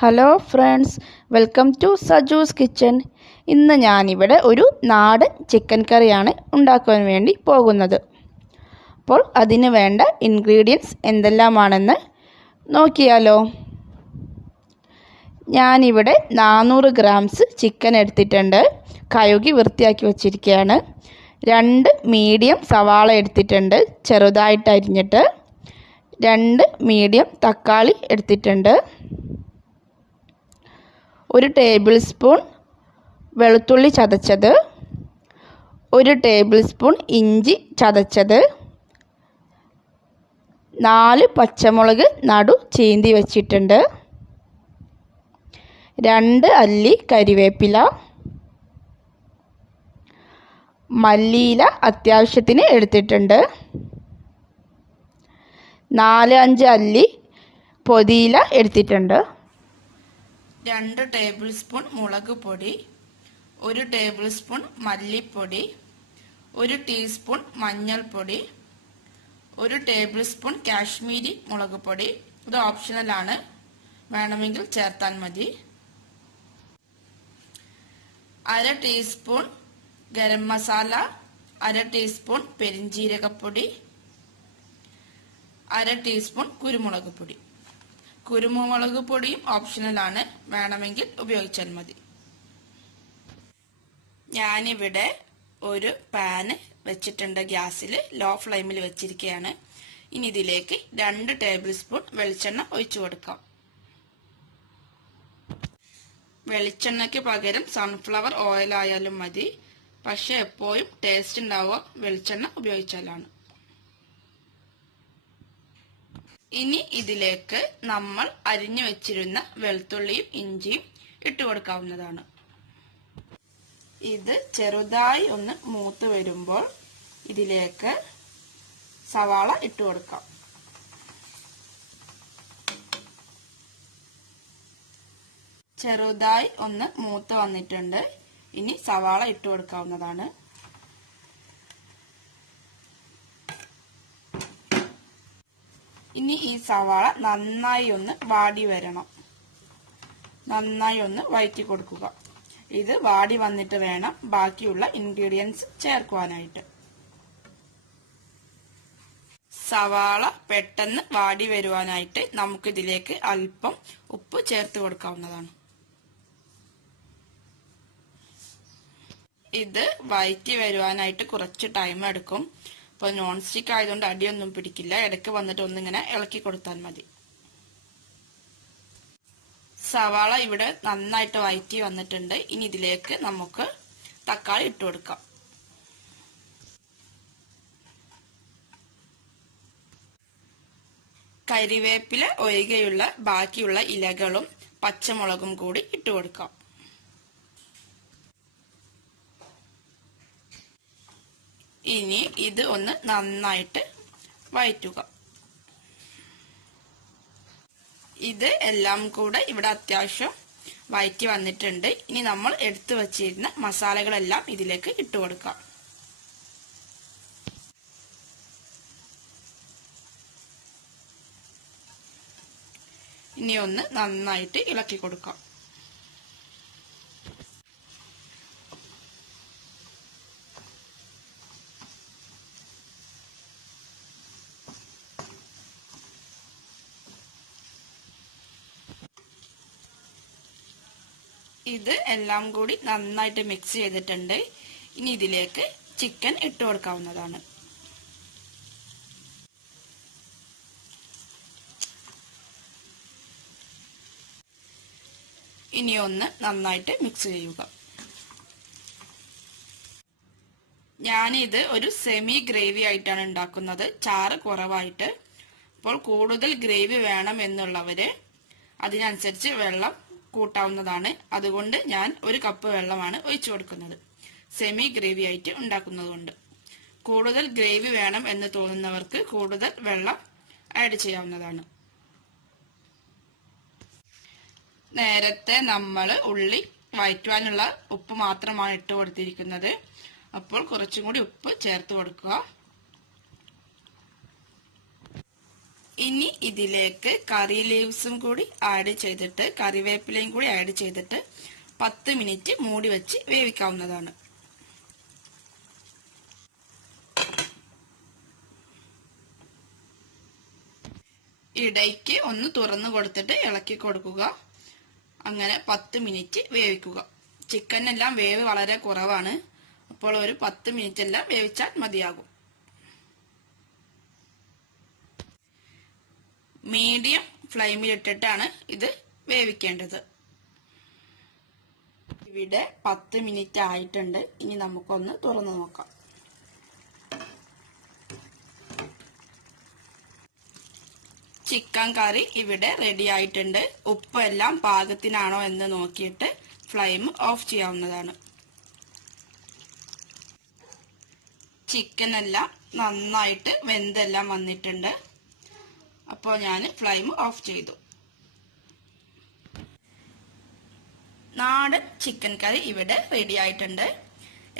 Hello friends, welcome to Saju's kitchen. ഇന്ന് ഞാനിവിടെ ഒരു നാടൻ ചിക്കൻ കറിയാണ് ഉണ്ടാക്കാൻ വേണ്ടി പോകുന്നത്. അപ്പോൾ അതിന് വേണ്ട ഇൻഗ്രീഡിയൻസ് എന്തെല്ലാമാണെന്ന് നോക്കിയാലോ. ഞാനിവിടെ 400 ഗ്രാംസ് ചിക്കൻ എടുത്തിട്ടുണ്ട്. കഴുകി വൃത്തിയാക്കി വച്ചിരിക്കുകയാണ്. 2 മീഡിയം സവാള എടുത്തിട്ടുണ്ട്, ചെറുതായിട്ട് അരിഞ്ഞിട്ട്. 2 മീഡിയം തക്കാളി എടുത്തിട്ടുണ്ട്. 1 ടേബിൾ സ്പൂൺ വെളുത്തുള്ളി ചതച്ചത്, 1 ടേബിൾ സ്പൂൺ ഇഞ്ചി ചതച്ചത്, 4 പച്ചമുളക് നടു ചീന്തി വച്ചിട്ടുണ്ട്, 2 അല്ലി കരിവേപ്പില, മല്ലിയില അത്യാവശ്യത്തിന് എടുത്തിട്ടുണ്ട്, 4-5 അല്ലി പൊതിയില എടുത്തിട്ടുണ്ട്, 2 ടേബിൾ സ്പൂൺ മുളക് പൊടി, 1 ടേബിൾ സ്പൂൺ മല്ലിപ്പൊടി, 1 ടീസ്പൂൺ മഞ്ഞൾപ്പൊടി, 1 ടേബിൾ സ്പൂൺ കാശ്മീരി മുളക് പൊടി. ഇത് ഓപ്ഷണലാണ്, വേണമെങ്കിൽ ചേർത്താൽ മതി. 1/2 ടീസ്പൂൺ ഗരം മസാല, 1/2 ടീസ്പൂൺ പെരിഞ്ജീരകപ്പൊടി, 1/2 ടീസ്പൂൺ കുരുമുളക് പൊടി. കുരുമുളക് പൊടിയും ഓപ്ഷണലാണ്, വേണമെങ്കിൽ ഉപയോഗിച്ചാൽ മതി. ഞാനിവിടെ ഒരു പാന് വെച്ചിട്ടുണ്ട്, ഗ്യാസിൽ ലോ ഫ്ലെയിമിൽ വെച്ചിരിക്കുകയാണ്. ഇനി ഇതിലേക്ക് 2 ടേബിൾ സ്പൂൺ വെളിച്ചെണ്ണ ഒഴിച്ചു കൊടുക്കാം. വെളിച്ചെണ്ണയ്ക്ക് പകരം സൺഫ്ലവർ ഓയിൽ ആയാലും മതി, പക്ഷെ എപ്പോഴും ടേസ്റ്റ് ഉണ്ടാവുക വെളിച്ചെണ്ണ ഉപയോഗിച്ചാലാണ്. ഇനി ഇതിലേക്ക് നമ്മൾ അരിഞ്ഞു വെച്ചിരുന്ന വെളുത്തുള്ളിയും ഇഞ്ചിയും ഇട്ട് കൊടുക്കാവുന്നതാണ്. ഇത് ചെറുതായി ഒന്ന് മൂത്ത് വരുമ്പോൾ ഇതിലേക്ക് സവാള ഇട്ട് കൊടുക്കാം. ചെറുതായി ഒന്ന് മൂത്ത് വന്നിട്ടുണ്ട്. ഇനി സവാള ഇട്ട് കൊടുക്കാവുന്നതാണ്. ഇനി ഈ സവാള നന്നായി ഒന്ന് വാടി വരണം, നന്നായി ഒന്ന് വഴറ്റി കൊടുക്കുക. ഇത് വാടി വന്നിട്ട് വേണം ബാക്കിയുള്ള ഇൻഗ്രീഡിയൻസ് ചേർക്കുവാനായിട്ട്. സവാള പെട്ടെന്ന് വാടി വരുവാനായിട്ട് നമുക്കിതിലേക്ക് അല്പം ഉപ്പ് ചേർത്ത് കൊടുക്കാവുന്നതാണ്. ഇത് വഴറ്റി വരുവാനായിട്ട് കുറച്ച് ടൈം എടുക്കും. അപ്പോൾ നോൺ സ്റ്റിക്ക് ആയതുകൊണ്ട് അടിയൊന്നും പിടിക്കില്ല. ഇടയ്ക്ക് വന്നിട്ട് ഒന്നിങ്ങനെ ഇളക്കി കൊടുത്താൽ മതി. സവാള ഇവിടെ നന്നായിട്ട് വഴറ്റി വന്നിട്ടുണ്ട്. ഇനി ഇതിലേക്ക് നമുക്ക് തക്കാളി ഇട്ട് കൊടുക്കാം. കരിവേപ്പില ഒഴികെയുള്ള ബാക്കിയുള്ള ഇലകളും പച്ചമുളകും കൂടി ഇട്ട് കൊടുക്കാം. ഇനി ഇത് ഒന്ന് നന്നായിട്ട് വഴറ്റുക. ഇത് എല്ലാം കൂടെ ഇവിടെ അത്യാവശ്യം വഴറ്റി വന്നിട്ടുണ്ട്. ഇനി നമ്മൾ എടുത്തു വച്ചിരുന്ന മസാലകളെല്ലാം ഇതിലേക്ക് ഇട്ട് കൊടുക്കാം. ഇനി ഒന്ന് നന്നായിട്ട് ഇളക്കി കൊടുക്കാം. ഇത് എല്ലാം കൂടി നന്നായിട്ട് മിക്സ് ചെയ്തിട്ടുണ്ട്. ഇനി ഇതിലേക്ക് ചിക്കൻ ഇട്ട് കൊടുക്കാവുന്നതാണ്. ഇനി ഒന്ന് നന്നായിട്ട് മിക്സ് ചെയ്യുക. ഞാനിത് ഒരു സെമി ഗ്രേവി ആയിട്ടാണ് ഉണ്ടാക്കുന്നത്, ചാറ് കുറവായിട്ട്. അപ്പോൾ കൂടുതൽ ഗ്രേവി വേണം എന്നുള്ളവര് അതിനനുസരിച്ച് വെള്ളം കൂട്ടാവുന്നതാണ്. അതുകൊണ്ട് ഞാൻ 1 കപ്പ് വെള്ളമാണ് ഒഴിച്ചു കൊടുക്കുന്നത്, സെമി ഗ്രേവി ആയിട്ട് ഉണ്ടാക്കുന്നതുകൊണ്ട്. കൂടുതൽ ഗ്രേവി വേണം എന്ന് തോന്നുന്നവർക്ക് കൂടുതൽ വെള്ളം ആഡ് ചെയ്യാവുന്നതാണ്. നേരത്തെ നമ്മൾ ഉള്ളി വഴറ്റുവാനുള്ള ഉപ്പ് മാത്രമാണ് ഇട്ട് കൊടുത്തിരിക്കുന്നത്. അപ്പോൾ കുറച്ചും കൂടി ഉപ്പ് ചേർത്ത് കൊടുക്കുക. ഇനി ഇതിലേക്ക് കറി ലീവ്സും കൂടി ആഡ് ചെയ്തിട്ട് കറിവേപ്പിലയും കൂടി ആഡ് ചെയ്തിട്ട് 10 മിനിറ്റ് മൂടി വെച്ച് വേവിക്കാവുന്നതാണ്. ഇടയ്ക്ക് ഒന്ന് തുറന്നു കൊടുത്തിട്ട് ഇളക്കി കൊടുക്കുക. അങ്ങനെ 10 മിനിറ്റ് വേവിക്കുക. ചിക്കനെല്ലാം വേവ് വളരെ കുറവാണ്, അപ്പോൾ ഒരു 10 മിനിറ്റ് എല്ലാം വേവിച്ചാൽ മതിയാകും. മീഡിയം ഫ്ലെയിമിൽ ഇട്ടിട്ടാണ് ഇത് വേവിക്കേണ്ടത്. ഇവിടെ 10 മിനിറ്റ് ആയിട്ടുണ്ട്. ഇനി നമുക്കൊന്ന് തുറന്നു നോക്കാം. ചിക്കൻ കറി ഇവിടെ റെഡി ആയിട്ടുണ്ട്. ഉപ്പ് എല്ലാം പാകത്തിനാണോ എന്ന് നോക്കിയിട്ട് ഫ്ലെയിം ഓഫ് ചെയ്യാവുന്നതാണ്. ചിക്കൻ എല്ലാം നന്നായിട്ട് വെന്തെല്ലാം വന്നിട്ടുണ്ട്. അപ്പോൾ ഞാൻ ഫ്ലെയിം ഓഫ് ചെയ്തു. നാടൻ ചിക്കൻ കറി ഇവിടെ റെഡി ആയിട്ടുണ്ട്.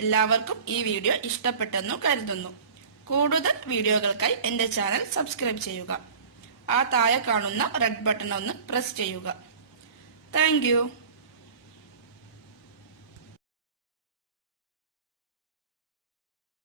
എല്ലാവർക്കും ഈ വീഡിയോ ഇഷ്ടപ്പെട്ടെന്നു കരുതുന്നു. കൂടുതൽ വീഡിയോകൾക്കായി എൻ്റെ ചാനൽ സബ്സ്ക്രൈബ് ചെയ്യുക. ആ താഴെ കാണുന്ന റെഡ് ബട്ടൺ ഒന്ന് പ്രസ് ചെയ്യുക. Thank you.